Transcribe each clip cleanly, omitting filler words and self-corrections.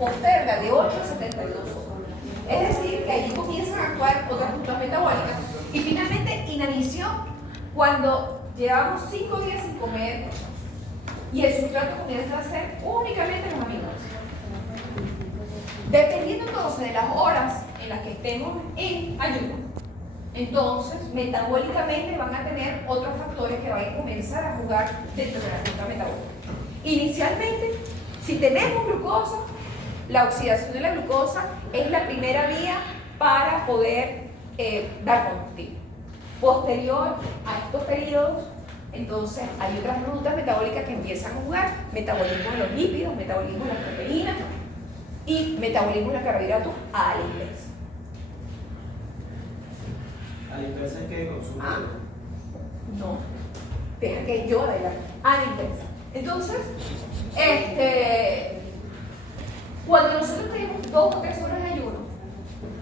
posterga de 8 a 72 horas. Es decir, que allí comienzan a actuar otras rutas metabólicas. Y finalmente, inanición, cuando llevamos 5 días sin comer y el sustrato comienza a ser únicamente los aminoácidos. Dependiendo entonces de las horas en las que estemos en ayuno, entonces metabólicamente van a tener otros factores que van a comenzar a jugar dentro de la ruta metabólica. Inicialmente, si tenemos glucosa, la oxidación de la glucosa es la primera vía para poder dar combustible. Posterior a estos periodos, entonces hay otras rutas metabólicas que empiezan a jugar: metabolismo de los lípidos, metabolismo de las proteínas y metabolismo de los carbohidratos a la inversa. ¿A la inversa es que consume? No, deja que yo adelante. A la inversa. Entonces, cuando nosotros tenemos 2 o 3 horas de ayuno,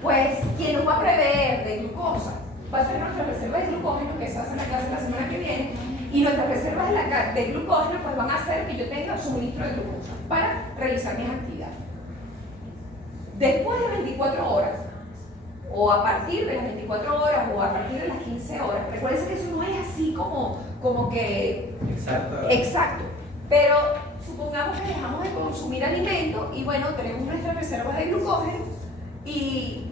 pues quien nos va a prever de glucosa va a ser nuestra reserva de glucógeno, que se hace en la clase la semana que viene, y nuestras reservas de glucógeno pues van a hacer que yo tenga suministro de glucosa para realizar mis actividades. Después de 24 horas, o a partir de las 24 horas, o a partir de las 15 horas, recuerden que eso no es así como que exacto, pero supongamos que dejamos de consumir alimento y bueno, tenemos nuestras reservas de glucógeno y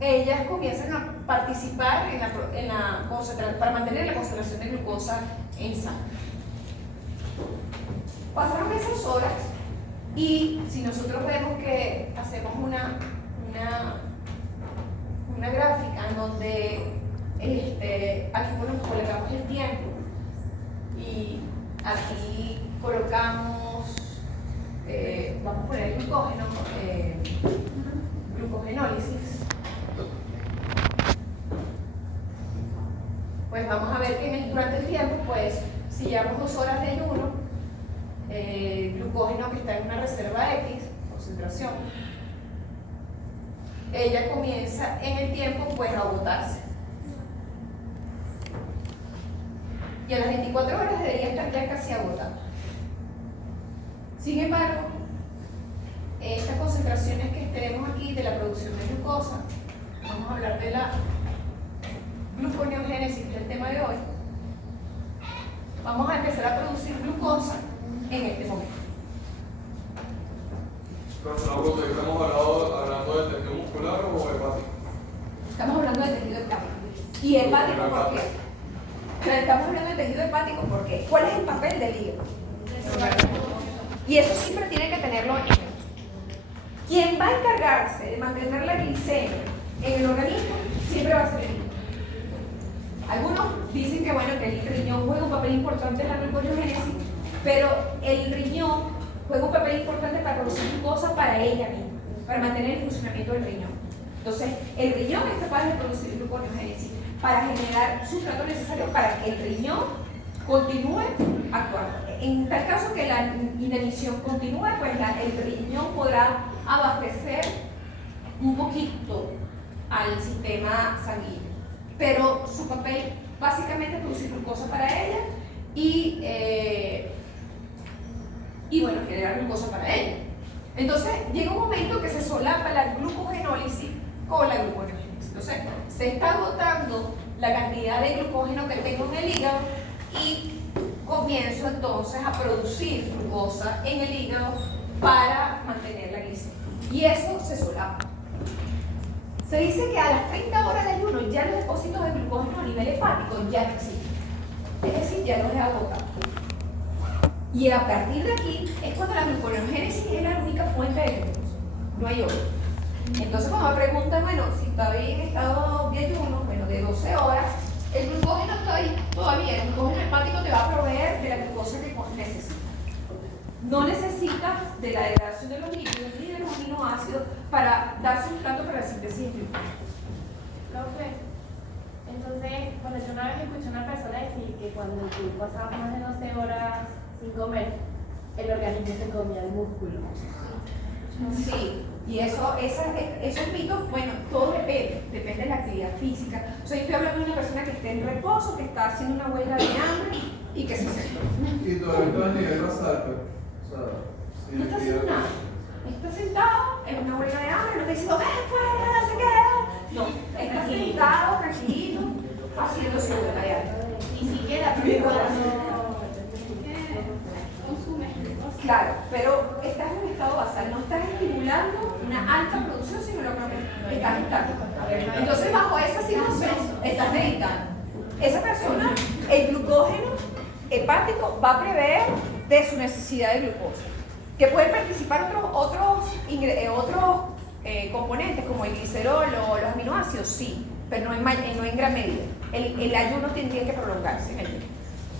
ellas comienzan a participar en la concentración, para mantener la concentración de glucosa en sangre. Pasaron esas horas y si nosotros vemos que hacemos una gráfica en donde aquí colocamos el tiempo y aquí colocamos, vamos a poner el glucógeno, glucogenólisis. Pues vamos a ver que durante el tiempo, pues si llevamos 2 horas de ayuno, glucógeno que está en una reserva X, concentración, ella comienza en el tiempo pues a agotarse. Y a las 24 horas debería estar ya casi agotada. Sin embargo, estas concentraciones que tenemos aquí de la producción de glucosa, vamos a hablar de la gluconeogénesis, que es el tema de hoy. Vamos a empezar a producir glucosa en este momento. ¿Estamos hablando del tejido muscular o hepático? Estamos hablando del tejido hepático. ¿Y hepático por qué? Pero estamos hablando del tejido hepático porque ¿cuál es el papel del hígado? Y eso siempre tiene que tenerlo en mente. Quien va a encargarse de mantener la glicemia en el organismo siempre va a ser el hígado. Algunos dicen que bueno, que el riñón juega un papel importante en la gluconeogénesis, pero el riñón juega un papel importante para producir glucosa para ella misma, para mantener el funcionamiento del riñón. Entonces, el riñón es capaz de producir gluconeogénesis para generar sustrato necesario para que el riñón continúe actuando. En tal caso que la inanición continúe, pues el riñón podrá abastecer un poquito al sistema sanguíneo, pero su papel básicamente es producir glucosa para ella y bueno, generar glucosa para ella. Entonces llega un momento que se solapa la glucogenólisis con la gluconeogénesis. Entonces se está agotando la cantidad de glucógeno que tengo en el hígado y comienzo entonces a producir glucosa en el hígado para mantener la glicemia. Y eso se solapa. Se dice que a las 30 horas de ayuno ya los depósitos de glucógeno a nivel hepático ya no existen. Es decir, ya los he agotado. Y a partir de aquí es cuando la gluconeogénesis es la única fuente de glucosa. No hay otra. Entonces cuando me preguntan, bueno, si está bien en estado de ayuno, bueno, de 12 horas, el glucógeno está ahí todavía. El glucógeno hepático te va a proveer de la glucosa que necesitas. No necesitas de la degradación de los lípidos ni de los aminoácidos para dar sustrato para la síntesis de glucógeno. Profe, entonces, bueno, yo una vez escuché a una persona decir que cuando tú pasabas más de 12 horas sin comer, el organismo se comía el músculo. Sí, y esos mitos, bueno, todo depende de la actividad física. O sea, yo estoy hablando de una persona que esté en reposo, que está haciendo una huelga de hambre y que se sentó. Y todavía está a nivel basal, pues. O sea, No está haciendo nada. Está sentado diciendo, ¡ven fuera, no sé qué! No, está sentado, tranquilito, haciendo su tarea. Ni siquiera, pero cuando consumes. Claro, pero estás en un estado basal, no estás estimulando una alta producción, sino lo que estás estático. Entonces, bajo esa situación, estás meditando. Esa persona, el glucógeno hepático va a prever de su necesidad de glucosa. Que pueden participar otros componentes como el glicerol o los aminoácidos, sí, pero no en gran medida. El ayuno tendría que prolongarse en el tiempo.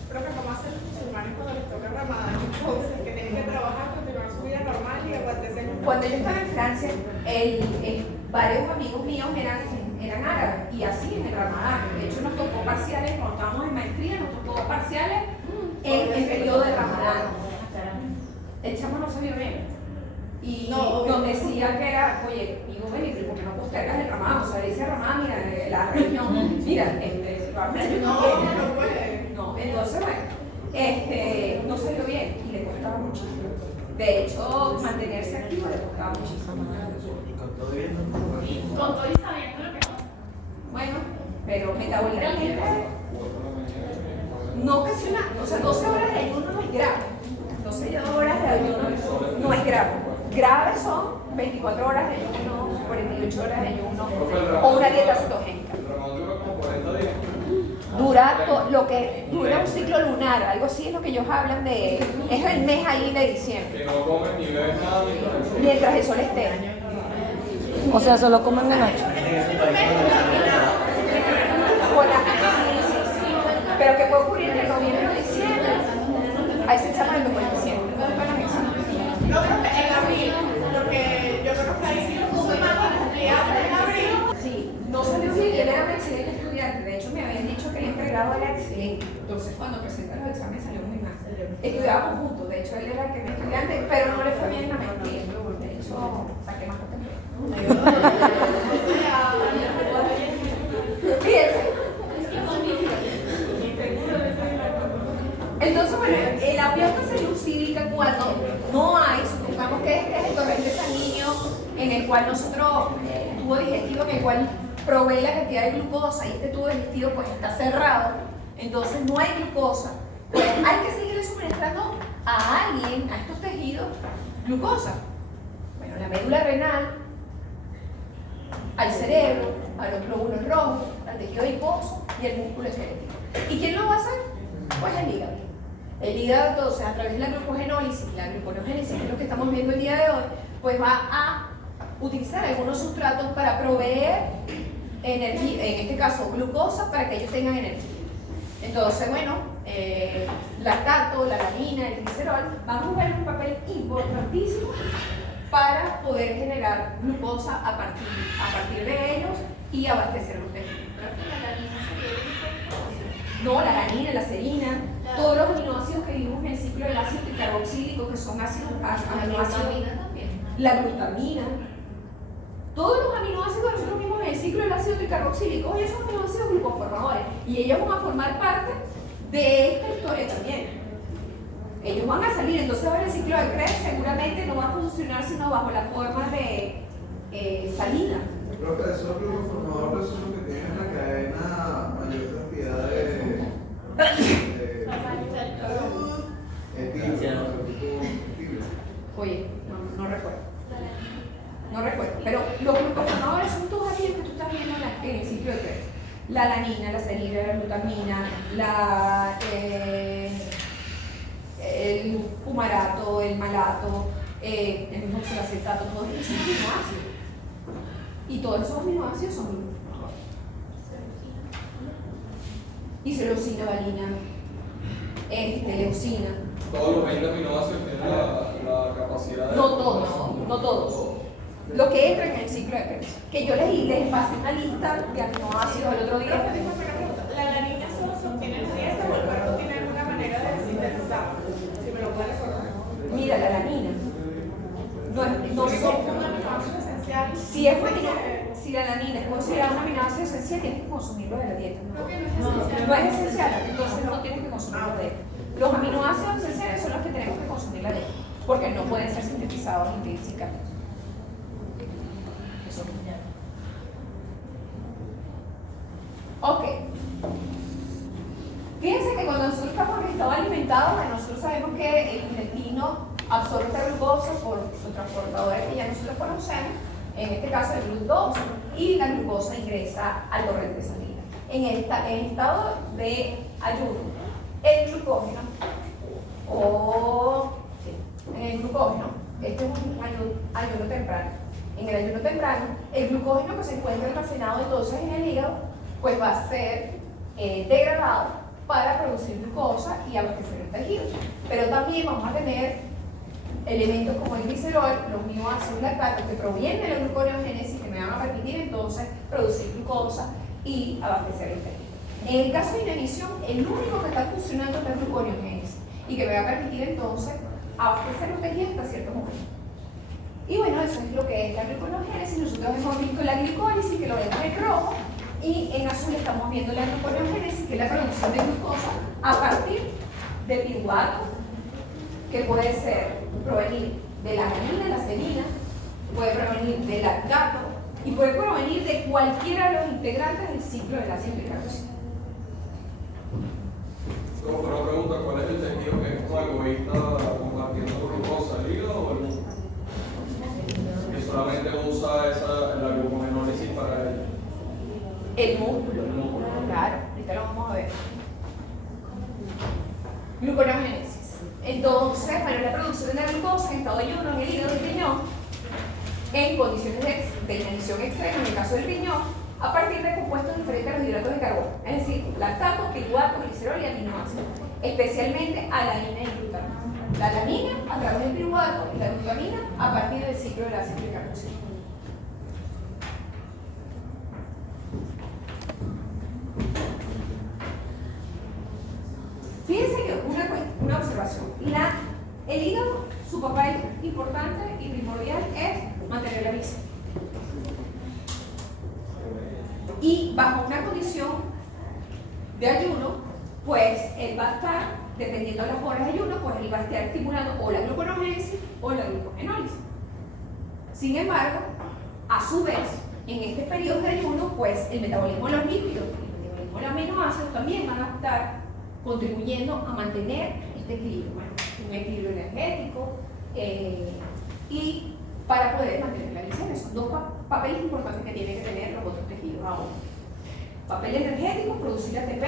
Pero que como hacen los musulmanes cuando les toca Ramadán, entonces que tienen que trabajar, continuar su vida normal y aguantarse. Cuando yo estaba en Francia, varios amigos míos eran árabes y así en el Ramadán. De hecho, nos tocó parciales, cuando estábamos en maestría, nos tocó parciales en el periodo de Ramadán. El chamo no se vio bien. Y nos decía que era, oye, digo, ven, ¿por qué no postergas el Ramadán? O sea, dice Ramadán, mira, la religión, mira, No puede. no, entonces, bueno, no se vio bien y le costaba muchísimo. De hecho, mantenerse activo le costaba muchísimo. Con todo bien, Con todo y sabiendo lo que pasa. Bueno, pero metabólicamente no ocasiona, o sea, 12 horas de ayuno no es grave. 12 horas de ayuno no es grave. Graves son 24 horas de ayuno, 48 horas de ayuno o una dieta cetogénica. El Ramadán dura como 40 días. Dura lo que dura un ciclo lunar, algo así es lo que ellos hablan de, es el mes ahí de diciembre, Que no comes ni bebes nada ni mientras el sol esté. O sea, solo comen de noche. Con pero que puede ocurrir de noviembre a diciembre, ahí se echa para el 45. No, pero en abril, porque yo creo que ahí sí los musulmanes estudiaban en abril. Sí, no salió bien, él era un excelente estudiante, de hecho me habían dicho que el pregrado era excelente, entonces cuando presenté los exámenes salió muy mal. Estudiábamos juntos, de hecho él era el que me estudiante, pero no le fue bien en la maestría, de hecho saqué más contenido. Fíjense. Entonces, bueno, la homeostasis lucídica cuando no hay, supongamos que este es el torrente sanguíneo en el cual nosotros, tubo digestivo en el cual provee la cantidad de glucosa y este tubo digestivo pues está cerrado, entonces no hay glucosa, pues hay que seguir suministrando a alguien, a estos tejidos, glucosa. Bueno, la médula renal, al cerebro, a los glóbulos rojos, al tejido adiposo y al músculo esquelético. ¿Y quién lo va a hacer? Pues el hígado. El hígado, entonces, a través de la glucogenólisis, la gluconogénesis, que es lo que estamos viendo el día de hoy, pues va a utilizar algunos sustratos para proveer energía, en este caso glucosa, para que ellos tengan energía. Entonces, bueno, lactato, la alanina, el glicerol van a jugar un papel importantísimo para poder generar glucosa a partir de ellos y abastecer los tejidos. No, la alanina, la serina, todos los aminoácidos que vimos en el ciclo del ácido tricarboxílico, que son ácidos aminoácidos, la glutamina, todos los aminoácidos que nosotros vimos en el ciclo del ácido tricarboxílico, ellos son aminoácidos glucoformadores y ellos van a formar parte de esta historia también. Ellos van a salir, entonces ahora el ciclo de Krebs seguramente no va a funcionar sino bajo la forma de salida. Profe, esos glucoformadores son los que tienen en la cadena mayor cantidad de Oye, no recuerdo. No recuerdo. Pero los glucoformadores son todos aquellos que tú estás viendo en el ciclo de Krebs. La alanina, la serina, la glutamina, el fumarato, el malato, el mismo oxalacetato, todos esos son aminoácidos. Y todos esos aminoácidos son glucoformadores. Isoleucina, valina, leucina. Todos los 20 aminoácidos tienen la capacidad de... No todos. Lo que entra en el ciclo de Krebs. Que yo les pasé una lista de aminoácidos el otro día. Profe, tengo una pregunta. ¿La alanina solo se obtiene en dieta o el cuerpo tiene alguna manera de sintetizarla? Si me lo puede recordar. Mira, la alanina. No Es son. un aminoácido esencial. Si la alanina es considerada un aminoácido esencial, tienes que consumirlo de la dieta. Creo que no es esencial. No es esencial, entonces no tienes que consumirlo de dieta. Los aminoácidos esenciales son los que tenemos que consumir la dieta, porque no pueden ser sintetizados intrínsecamente. Eso Ok. Fíjense que cuando nosotros estamos en estado alimentado, bueno, nosotros sabemos que el intestino absorbe esta glucosa por los transportadores que ya nosotros conocemos, en este caso el GLUT2, y la glucosa ingresa al torrente sanguíneo. En estado de ayuno, el glucógeno, este es un ayuno temprano. En el ayuno temprano, el glucógeno que se encuentra almacenado entonces en el hígado, pues va a ser degradado para producir glucosa y abastecer el tejido. Pero también vamos a tener elementos como el glicerol, los aminoácidos lactatos que provienen de la gluconeogénesis, que me van a permitir entonces producir glucosa y abastecer el tejido. En el caso de inanición, el único que está funcionando es la gluconeogénesis y que me va a permitir entonces abastecer los tejidos hasta cierto momento. Y bueno, eso es lo que es la gluconeogénesis. Nosotros hemos visto la glicólisis, que lo vemos en rojo, y en azul estamos viendo la gluconeogénesis, que es la producción de glucosa a partir de piruvato, que puede provenir de la alanina, la serina, puede provenir del lactato y puede provenir de cualquiera de los integrantes del ciclo de la citricarbosa. Como una pregunta, ¿cuál es el tejido que es como egoísta compartiendo glucosa, el hígado o el músculo? Que solamente usa la gluconeogénesis para el músculo. Claro, ahorita lo vamos a ver. Gluconeogénesis. Entonces, bueno, la producción de la glucosa en estado de ayuno en el hígado y el riñón, en condiciones de inanición extrema, en el caso del riñón, a partir de compuestos diferentes a los hidratos de carbono, es decir, lactato, piruvato, glicerol y aminoácidos, especialmente alanina y glutamina. La alanina a través del piruvato y la glutamina a partir del ciclo de la citricarboxila. Fíjense que una observación. El hígado, su papel importante y primordial es mantener la glicemia. Y bajo una condición de ayuno, pues él va a estar, dependiendo de las horas de ayuno, pues él va a estar estimulando o la gluconeogénesis o la glucogenólisis. Sin embargo, a su vez, en este periodo de ayuno, pues el metabolismo de los lípidos y el metabolismo de los aminoácidos también van a estar contribuyendo a mantener este equilibrio, un equilibrio energético y para poder mantener la glicemia. Son dos papeles importantes que tienen que tener los otros tejidos ahora. Papel energético, producir ATP,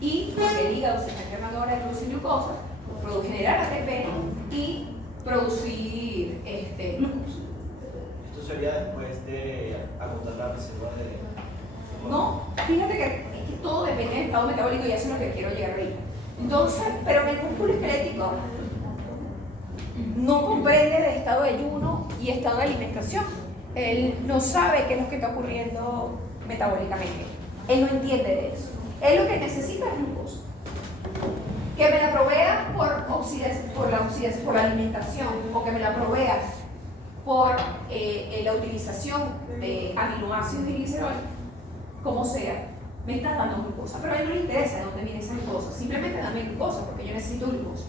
y porque el hígado se está encargando ahora de producir glucosa, generar ATP y producir glucosa. Esto sería después de agotar la reserva de... No, fíjate que todo depende del estado metabólico y eso es lo que quiero llegar ahorita. Entonces, pero el músculo esquelético no comprende de estado de ayuno y estado de alimentación. Él no sabe qué es lo que está ocurriendo metabólicamente. Él no entiende de eso. Él lo que necesita es glucosa. Que me la provea por la alimentación o que me la provea por la utilización de aminoácidos y glicerol, como sea, me estás dando glucosa. Pero a él no le interesa de dónde viene esa glucosa, simplemente dame glucosa porque yo necesito glucosa.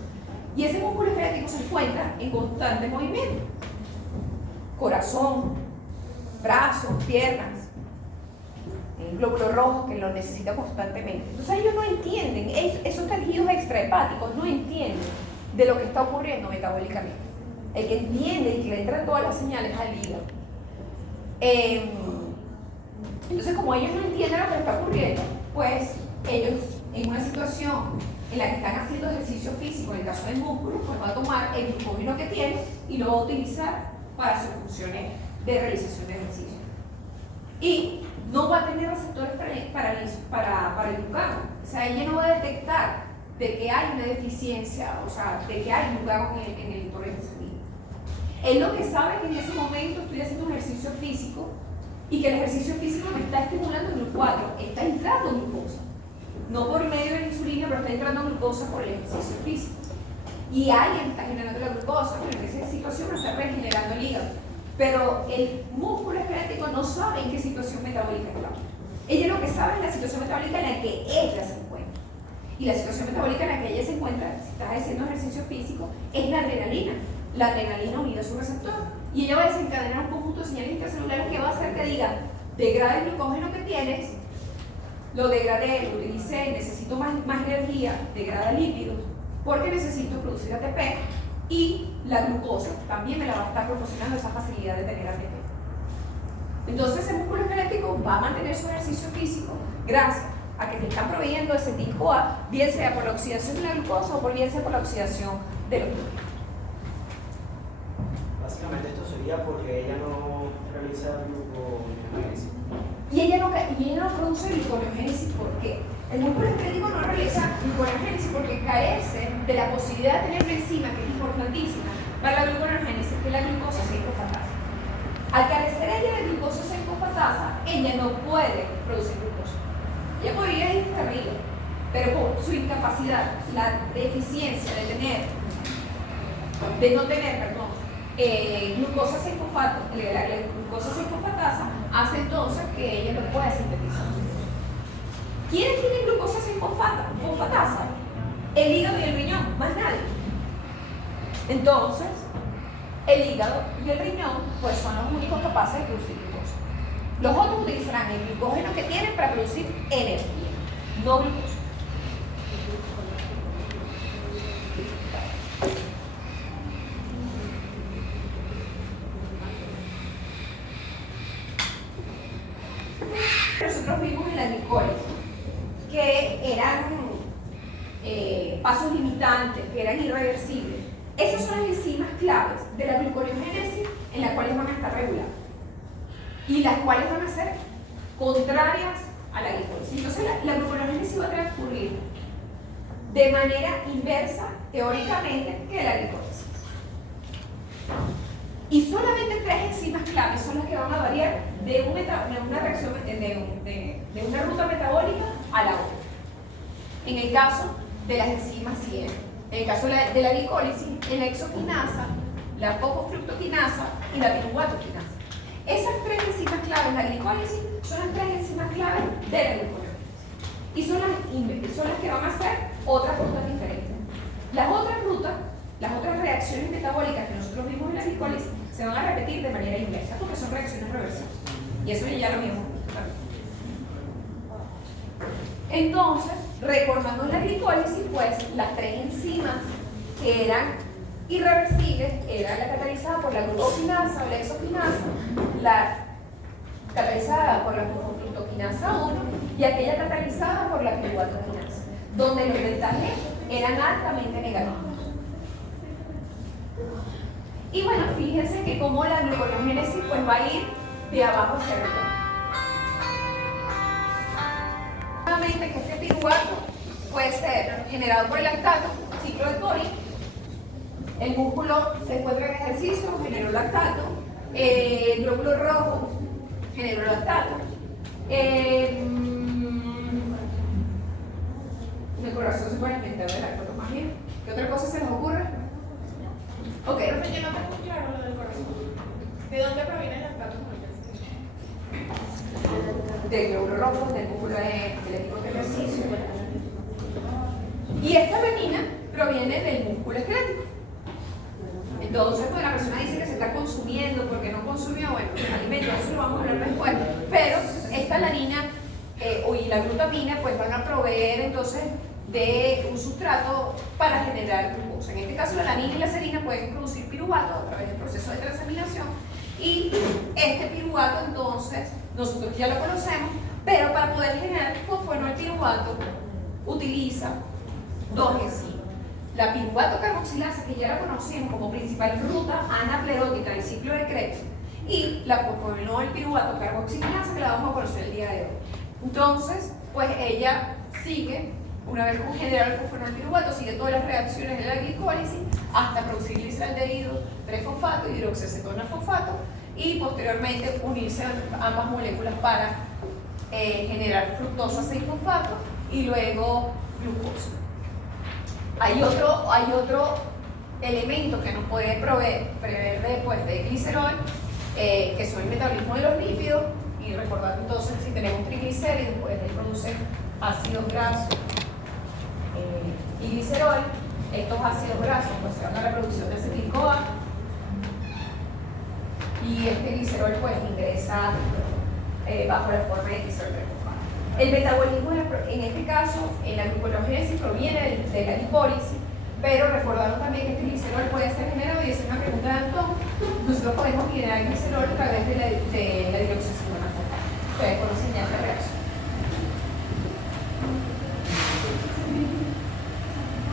Y ese músculo esquelético se encuentra en constante movimiento. Corazón, brazos, piernas, el glóbulo rojo que lo necesita constantemente. Entonces ellos no entienden, esos tejidos extrahepáticos no entienden de lo que está ocurriendo metabólicamente. El que entiende y que le entran todas las señales al hígado. Entonces, como ellos no entienden lo que está ocurriendo, pues ellos en una situación en la que están haciendo ejercicio físico, en el caso del músculo, pues va a tomar el glucógeno que tiene y lo va a utilizar para sus funciones de realización de ejercicio. Y no va a tener receptores para el glucagón. O sea, ella no va a detectar de que hay una deficiencia, o sea, de que hay glucagón en el torrente sanguíneo. Él lo que sabe es que en ese momento estoy haciendo un ejercicio físico y que el ejercicio físico me está estimulando glucógeno, está entrando glucosa. No por medio de la insulina, pero está entrando glucosa por el ejercicio físico. Y alguien está generando la glucosa, pero en esa situación no está regenerando el hígado. Pero el músculo esquelético no sabe en qué situación metabólica está. Ella lo que sabe es la situación metabólica en la que ella se encuentra. Y la situación metabólica en la que ella se encuentra, si está haciendo ejercicio físico, es la adrenalina. La adrenalina unida a su receptor. Y ella va a desencadenar un conjunto de señales intracelulares que va a hacer que diga, degrada el glucógeno que tienes lo degradé, lo utilicé, necesito más energía, degrada lípidos, porque necesito producir ATP y la glucosa también me la va a estar proporcionando esa facilidad de tener ATP. Entonces ese músculo esquelético va a mantener su ejercicio físico gracias a que te están proveyendo ese 5A, bien sea por la oxidación de la glucosa o bien sea por la oxidación de los glúcidos. Básicamente esto sería porque ella no realiza gluconeogénesis. Y ella no produce gluconeogénesis, ¿por qué? El músculo esquelético no realiza gluconeogénesis porque carece de la posibilidad de tener una enzima que es importantísima para la gluconeogénesis, que es la glucosa 6-fosfatasa. Al carecer ella de glucosa 6-fosfatasa, ella no puede producir glucosa. Ella podría ir hasta arriba, pero por su incapacidad, la deficiencia de no tener, glucosa 6-fosfato, la glucosa 6-fosfatasa, hace entonces que ella no pueda sintetizar. ¿Quiénes tienen glucosa 6-fosfatasa? El hígado y el riñón, más nadie. Entonces, el hígado y el riñón pues son los únicos capaces de producir glucosa. Los otros utilizarán el glucógeno que tienen para producir energía, no glucosa. Nosotros vimos en la glicólisis que eran pasos limitantes, que eran irreversibles. Esas son las enzimas claves de la gluconeogénesis en las cuales van a estar reguladas y las cuales van a ser contrarias a la glicólisis. Entonces la gluconeogénesis va a transcurrir de manera inversa, teóricamente, que la glicólisis. Y solamente 3 enzimas claves son las que van a variar de una reacción, de una ruta metabólica a la otra. En el caso de las enzimas 100, en el caso de la glicólisis, en la hexoquinasa, la fosfofructoquinasa y la piruvato-quinasa. Esas 3 enzimas claves, la glicólisis, son las 3 enzimas claves de la gluconeogénesis. Y son las que van a hacer otras rutas diferentes. Las otras rutas, las otras reacciones metabólicas que nosotros vimos en la glicólisis, se van a repetir de manera inversa porque son reacciones reversibles. Y eso ya lo vimos también. Entonces, recordando la glicólisis, pues las 3 enzimas que eran irreversibles era la catalizada por la glucosinasa o la hexoquinasa, la catalizada por la fosfofructoquinasa 1 y aquella catalizada por la piruvato-quinasa, donde los deltajes eran altamente negativos. Y bueno, fíjense que como la gluconeogénesis pues va a ir de abajo hacia arriba. Nuevamente que este piruvato puede ser generado por el lactato, ciclo de Cori. El músculo se encuentra en ejercicio, generó lactato. El glóbulo rojo generó lactato. El corazón se puede alimentar del lactato más bien. ¿Qué otra cosa se nos ocurre? Ok. Profe, yo no tengo claro lo del corazón. ¿De dónde proviene el lactato? Del glóbulo rojo, del músculo esquelético de ejercicio. Y esta alanina proviene del músculo esquelético. Entonces, pues la persona dice que se está consumiendo porque no consumió, bueno, alimentos, eso lo vamos a hablar después. Pero esta alanina y la glutamina pues van a proveer entonces de un sustrato para generar glucosa. En este caso, la alanina y la serina pueden producir piruvato a través del proceso de transaminación. Y este piruvato, entonces, nosotros ya lo conocemos, pero para poder generar fosfonol piruvato utiliza 2 enzimas. La piruvato carboxilasa, que ya la conocemos como principal ruta anaplerótica del ciclo de Krebs, y la fosfonol piruvato carboxilasa, que la vamos a conocer el día de hoy. Entonces, pues ella sigue, una vez generado el fosfonol piruvato, sigue todas las reacciones de la glicólisis hasta producir glicaldehído, 3-fosfato y hidroxiacetona fosfato, y posteriormente unirse a ambas moléculas para generar fructosa 6-fosfato y luego glucosa. Hay otro elemento que nos puede prever después de glicerol, que son el metabolismo de los lípidos, y recordar entonces si tenemos triglicéridos, pues él produce ácidos grasos y glicerol. Estos ácidos grasos pues se van a la producción de acetil-CoA y este glicerol pues ingresa bajo la forma de glicerol 3-fosfato. El metabolismo, en este caso, en la gluconeogénesis proviene de la lipólisis, pero recordando también que este glicerol puede ser generado, y esa es una pregunta de Antón, nosotros podemos generar glicerol a través de la dioxazona. Ustedes conocen ya esta reacción.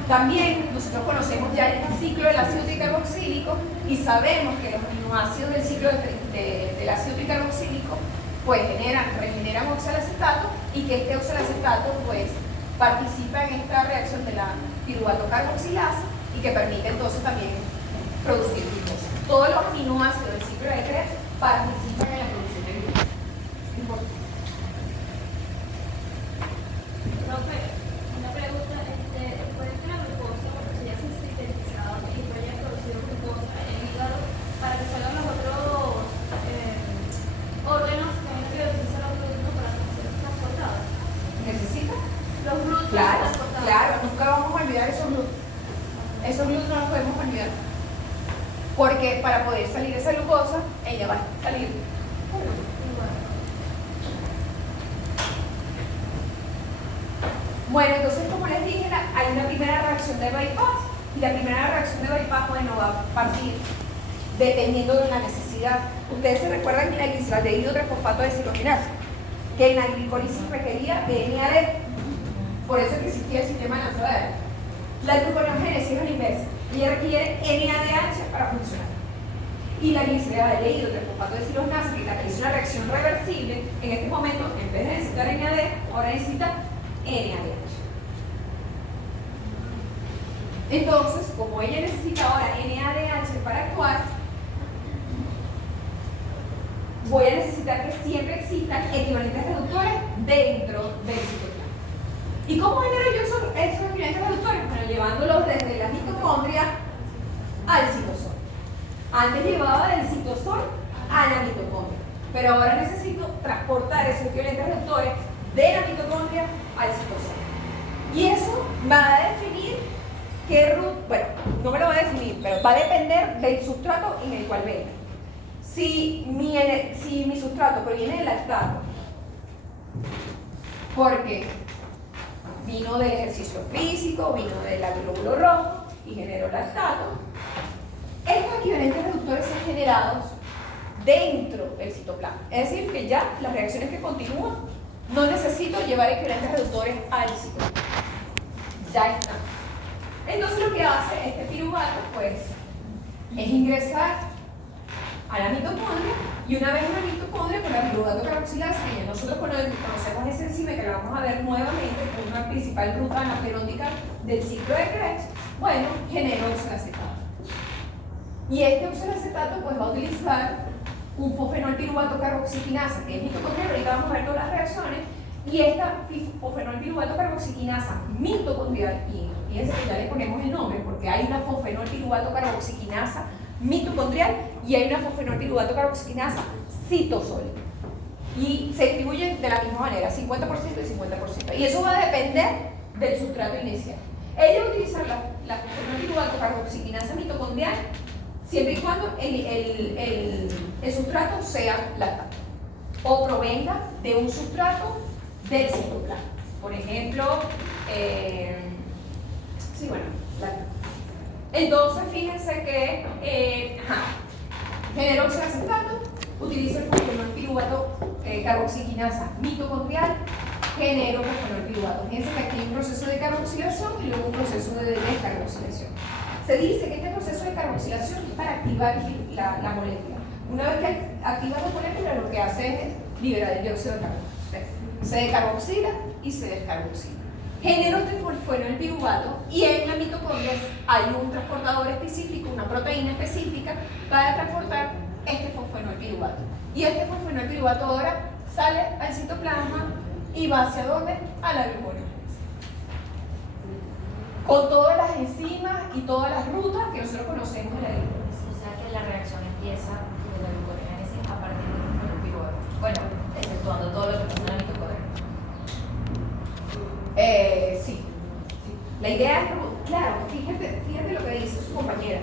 También nosotros conocemos ya el ciclo del ácido tricarboxílico y sabemos que los aminoácidos del ciclo del ácido tricarboxílico pues regeneran oxalacetato, y que este oxalacetato pues participa en esta reacción de la piruvato carboxilasa y que permite entonces también producir glucosa. Todos los aminoácidos del ciclo de Krebs participan en la producción de glucosa. Importante. Profe, una pregunta, ¿puede que la glucosa, porque ya se ha sintetizado y puede producir glucosa en el hígado para que salgan los otros órganos que tienen que utilizar los glúteos para ser transportados? ¿Necesita? Los glúteos Claro, transportados. claro, nunca vamos a olvidar esos glúteos. Esos glúteos no los podemos olvidar. Porque para poder salir esa glucosa, ella va a salir. Bueno, entonces como les dije, hay una primera reacción de bypass. Y la primera reacción de bypass, bueno, va a partir dependiendo de la necesidad. Ustedes se recuerdan que la glicaldehído trifosfato de ciloginasa, que en la glicólisis requería de NAD, por eso es que existía el sistema lanzadero. La gluconeogénesis es a la inversa, ella requiere NADH para funcionar. Y la glicaldehído trifosfato de ciloginasa, que es una reacción reversible, en este momento, en vez de necesitar NAD, ahora necesita NADH. Entonces, como ella necesita ahora NADH para actuar, voy a necesitar que siempre existan equivalentes reductores dentro del citoplasma. ¿Y cómo genero yo esos equivalentes reductores? Bueno, llevándolos desde la mitocondria al citosol. Antes llevaba del citosol a la mitocondria, pero ahora necesito transportar esos equivalentes reductores de la mitocondria al citosol. Y eso va a definir qué ruta, bueno, no me lo va a definir, pero va a depender del sustrato en el cual venga. Si mi sustrato proviene del lactato, porque vino del ejercicio físico, vino del glóbulo rojo y generó lactato, estos equivalentes reductores son generados dentro del citoplasma. Es decir, que ya las reacciones que continúan no necesito llevar equivalentes reductores al citoplasma. Ya está. Entonces lo que hace este piruvato pues es ingresar a la mitocondria, y una vez en la mitocondria con la piruvato carboxilasa, que ya nosotros conocemos esa enzima que la vamos a ver nuevamente, que es una principal ruta anaferótica del ciclo de Krebs, bueno, genera oxalacetato. Y este oxalacetato pues va a utilizar un fosfenol piruvato carboxiquinasa, que es mitocondrial, ahorita vamos a ver todas las reacciones, y esta fosfenol piruvato carboxiquinasa mitocondrial, y fíjense que ya le ponemos el nombre porque hay una fosfenol piruvato carboxiquinasa mitocondrial y hay una fosfenol piruvato carboxiquinasa citosol. Y se distribuyen de la misma manera, 50% y 50%. Y eso va a depender del sustrato inicial. Ella va a utilizar la fosfenol piruvato carboxiquinasa mitocondrial siempre y cuando el sustrato sea lactato o provenga de un sustrato del citoplasma. Por ejemplo, lactato. Entonces, fíjense que genera oxalacetato, utiliza el fosfenol piruvato carboxiquinasa mitocondrial, genera fosfenol piruvato. Fíjense que aquí hay un proceso de carboxilación y luego un proceso de descarboxilación. Se dice que este proceso de carboxilación es para activar la molécula. Una vez que activa la molécula, lo que hace es liberar el dióxido de carbono. Se decarboxila y se descarboxila. Genera este fosfenol piruvato y en la mitocondria hay un transportador específico, una proteína específica para transportar este fosfenol piruvato. Y este fosfenol piruvato ahora sale al citoplasma y va hacia dónde? A la gluconeogénesis. Con todas las enzimas y todas las rutas que nosotros conocemos de la gluconeogénesis. O sea que la reacción empieza de la gluconeogénesis a partir del fosfenol piruvato. Bueno, exceptuando todo lo que pasa en la mitocondria. Sí. La idea es, claro, fíjate lo que dice su compañera.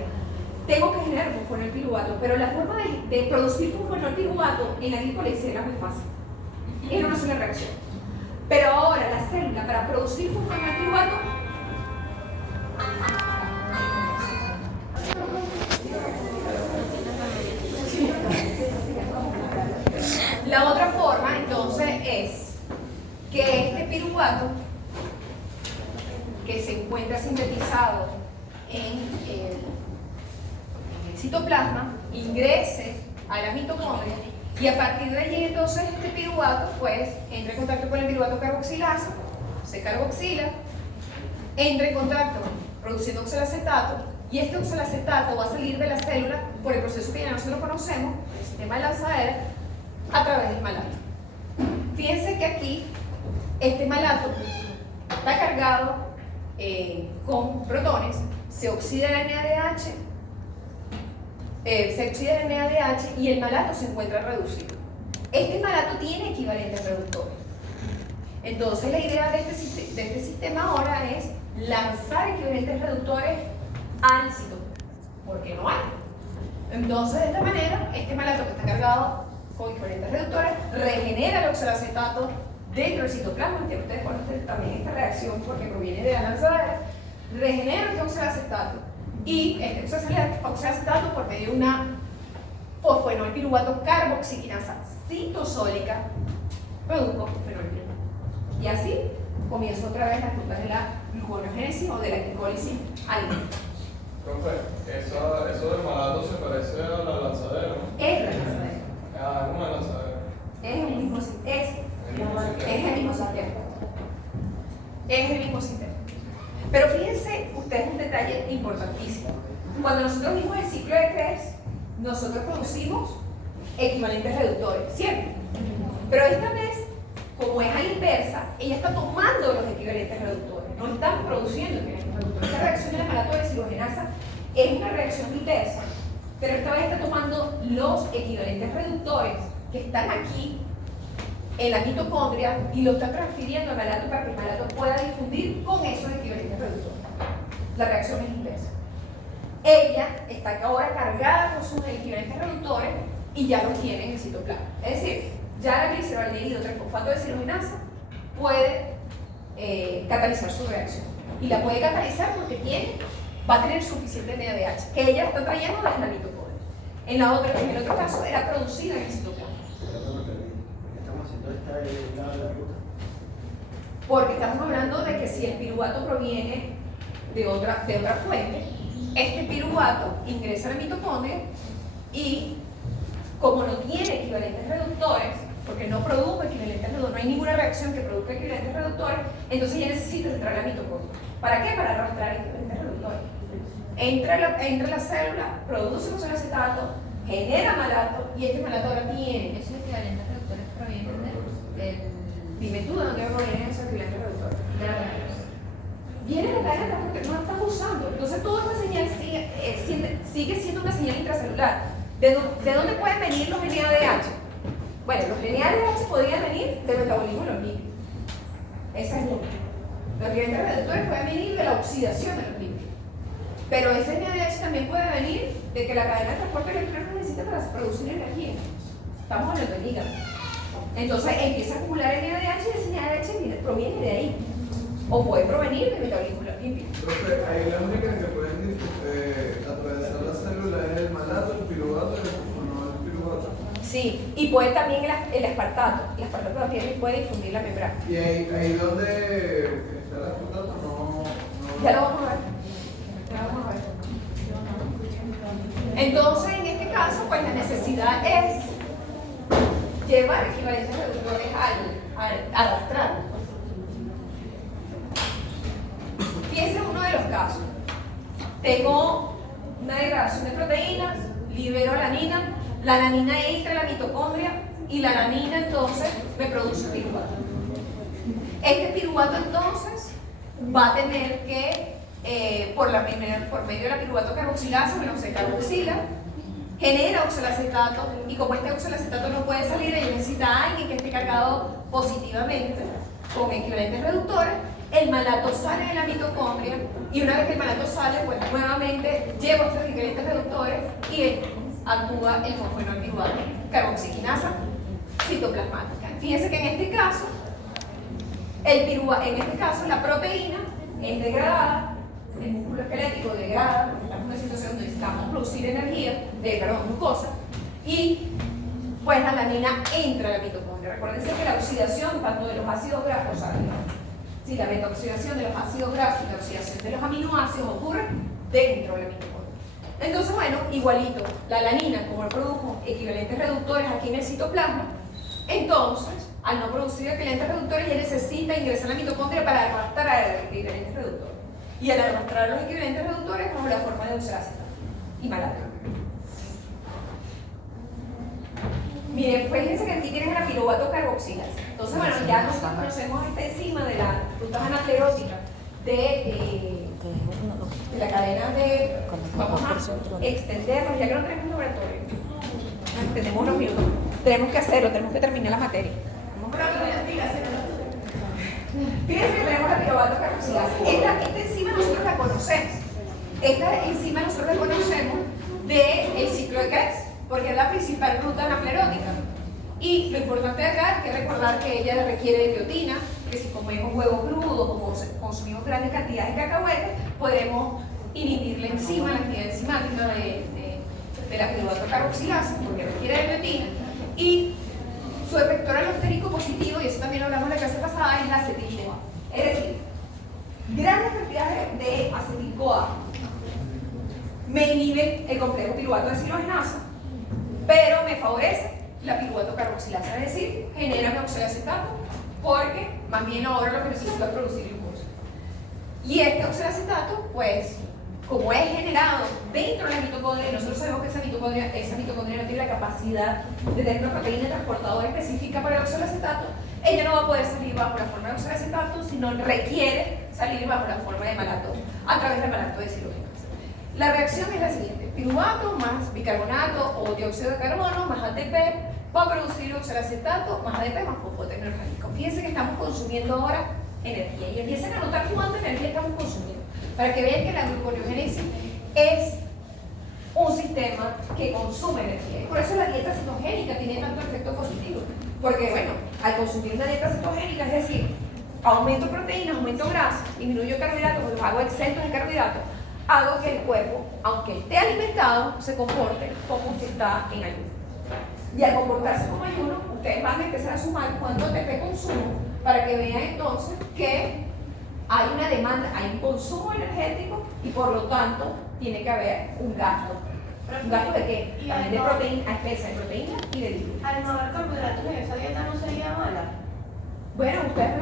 Tengo que generar fosfenol piruvato, pero la forma de producir fosfenol piruvato en la glicólisis era muy fácil. Era una sola reacción. Pero ahora la célula para producir fosfenolpiruvato la otra forma entonces es que este piruvato que se encuentra sintetizado en el citoplasma ingrese a la mitocondria y a partir de allí entonces este piruvato pues entra en contacto con el piruvato carboxilasa, se carboxila, entra en contacto produciendo oxalacetato y este oxalacetato va a salir de la célula por el proceso que ya nosotros conocemos, el sistema de lanzadera, a través del malato. Fíjense que aquí este malato está cargado con protones, se oxida el NADH, y el malato se encuentra reducido. Este malato tiene equivalentes reductores. Entonces la idea de este sistema ahora es lanzar equivalentes reductores al citoplasma, porque no hay. Entonces de esta manera, este malato que está cargado con equivalentes reductores regenera el oxalacetato dentro del citoplasma. Ustedes conocen también esta reacción porque proviene de la lanzadera. Regenera este oxalacetato y este oxalacetato por medio de una fosfenolpiruvato carboxiquinasa citosólica produjo fosfenolpiruvato. Y así comienza otra vez las rutas de la gluconeogénesis o de la glicólisis alimentaria. Profe, eso del malato se parece a la lanzadera, ¿no? Es la lanzadera. Ah, es una lanzadera. Es el mismo sistema. Es el mismo sistema. Pero fíjense ustedes un detalle importantísimo. Cuando nosotros vimos el ciclo de Krebs, nosotros producimos equivalentes reductores, ¿cierto? Pero esta vez, como es a la inversa, ella está tomando los equivalentes reductores, no están produciendo equivalentes reductores. Esta reacción de la malato de deshidrogenasa es una reacción inversa, pero esta vez está tomando los equivalentes reductores que están aquí en la mitocondria y lo está transfiriendo al malato para que el malato pueda difundir con esos equivalentes reductores. La reacción es inversa. Ella está ahora cargada con sus equivalentes reductores y ya los tiene en el citoplasma. Es decir, ya la gliceraldehído trifosfato de deshidrogenasa puede catalizar su reacción. Y la puede catalizar porque va a tener suficiente NADH, que ella está trayendo desde la mitocondria. En el otro caso era producida en el citoplasma. Porque estamos hablando de que si el piruvato proviene de otra fuente, este piruvato ingresa a la mitocondria y como no tiene equivalentes reductores, porque no produjo equivalentes reductores, no hay ninguna reacción que produzca equivalentes reductores, entonces ya necesita entrar a la mitocondria. ¿Para qué? Para arrastrar equivalentes reductores. Entra la célula, produce un oxalacetato, genera malato y este malato ahora tiene. Esos equivalentes reductores provienen del... Dime tú de dónde provienen esos equivalentes reductores. de la cadena. Viene de la cadena porque no la están usando. Entonces toda esta señal sigue siendo una señal intracelular. ¿De dónde pueden venir los NADH? Bueno, los NADH podrían venir del metabolismo de los lípidos. Esa es una. Los equivalentes reductores pueden venir de la oxidación de los lípidos. Pero ese NADH también puede venir de que la cadena de transporte electrónico necesita para producir energía. Estamos hablando del hígado. Entonces empieza a acumular NADH y ese NADH proviene de ahí. O puede provenir del metabolismo de los lípidos. Entonces, ahí la única que pueden atravesar la célula es el malato, el piruvato y el fosfenolpiruvato. Sí, y puede también el aspartato. El aspartato también puede difundir la membrana. Y ahí donde está el aspartato no... Ya lo vamos a ver. Entonces, en este caso, pues la necesidad es llevar equivalentes reductores al arrastrar. Fíjense uno de los casos. Tengo una degradación de proteínas, libero alanina, la alanina entra en la mitocondria y la alanina entonces me produce piruvato. Este piruvato entonces va a tener que, por medio de la piruvato carboxilasa, bueno, se carboxila, genera oxalacetato y como este oxalacetato no puede salir, ella necesita a alguien que esté cargado positivamente con equivalentes reductores. El malato sale de la mitocondria y una vez que el malato sale, pues nuevamente lleva estos equivalentes reductores y actúa el fosfenolpiruvato carboxiquinasa citoplasmática. Fíjense que en este caso En este caso, la proteína es degradada, el músculo esquelético degrada, porque estamos en una situación donde necesitamos producir energía, glucosa, y pues la alanina entra a la mitocondria. Recuérdense que la oxidación tanto de los ácidos grasos, la metaoxidación de los ácidos grasos y la oxidación de los aminoácidos ocurre dentro de la mitocondria. Entonces, bueno, igualito, la alanina, como produjo equivalentes reductores aquí en el citoplasma, entonces, al no producir equivalentes reductores, ella necesita ingresar a la mitocondria para arrastrar los equivalentes reductores. Y al arrastrar los equivalentes reductores, bajo la forma de oxalacetato y malato. Miren, fíjense que aquí tienen la piruvato carboxilasa. Entonces, bueno, ya nosotros conocemos esta enzima de la ruta anaterótica de la cadena de... Vamos a extendernos, ya que no tenemos laboratorio. Tenemos unos minutos. Tenemos que hacerlo, tenemos que terminar la materia. Fíjense que tenemos la piruvato carboxilasa. Esta enzima nosotros la conocemos. Esta enzima nosotros la conocemos del ciclo de Krebs, porque es la principal ruta anaplerótica. Y lo importante de acá es que recordar que ella requiere de biotina, que si comemos huevos crudos o consumimos grandes cantidades de cacahuetes, podemos inhibir la enzima, la actividad enzimática de la piruvato carboxilasa, porque requiere de biotina. Y su efector alostérico positivo, y eso también lo hablamos en la clase pasada, es la acetil-CoA. Es decir, grandes cantidades de acetil-CoA me inhiben el complejo piruvato deshidrogenasa, pero me favorece la piruvato carboxilasa, es decir, genera mi oxalacetato porque más bien ahora lo que necesito es producir glucosa. Y este oxalacetato, pues, como es generado dentro de la mitocondria, y nosotros sabemos que esa mitocondria no tiene la capacidad de tener una proteína transportadora específica para el oxalacetato, ella no va a poder salir bajo la forma de oxalacetato, sino requiere salir bajo la forma de malato, a través del malato de deshidrogenasa. La reacción es la siguiente: piruvato más bicarbonato o dióxido de carbono más ATP va a producir oxalacetato más ADP más fosfato inorgánico. Fíjense que estamos consumiendo ahora energía y empiecen a notar cuánta energía estamos consumiendo para que vean que la gluconeogénesis es un sistema que consume energía. Y por eso la dieta cetogénica tiene tanto efecto positivo. Porque, bueno, al consumir una dieta cetogénica, es decir, aumento proteínas, aumento grasa, disminuyo carbohidratos, los hago exentos de carbohidratos, hago que el cuerpo, aunque esté alimentado, se comporte como si está en ayuno. Y al comportarse como ayuno, ustedes van a empezar a sumar cuánto ATP consumo para que vean entonces que hay una demanda, hay un consumo energético y por lo tanto tiene que haber un gasto. ¿Un gasto de qué? También de proteína, espesa de proteína y de lípidos. Al no haber carbohidratos en esa dieta no sería mala. Bueno, ustedes